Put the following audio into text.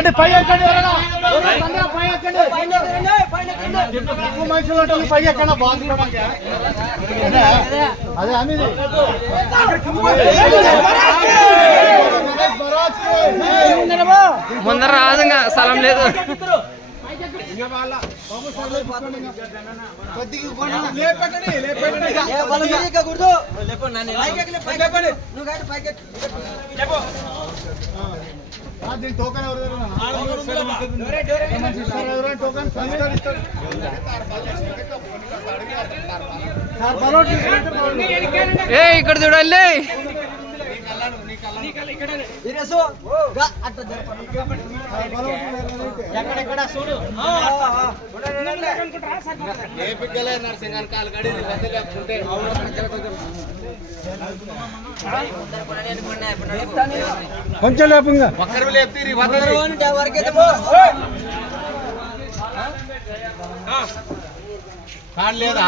రండి పై ఎక్కండి పై ఎక్కండి ఎక్కువ మనుషులు ఉంటుంది పై ఎక్కడ బాగుంది అదే అమ్మి ముందర రాదు ఇంకా స్థలం లేదు. దీని టోకన్ టోకన్ ఏ ఇక్కడ చూడాలి ఎక్కడెక్కడ చూడు నర్సింగ్ కాలు గడి లేకుంటే కొంచెం లేపుగా ఒక్కరు లేపుతీరి కాదు లేదా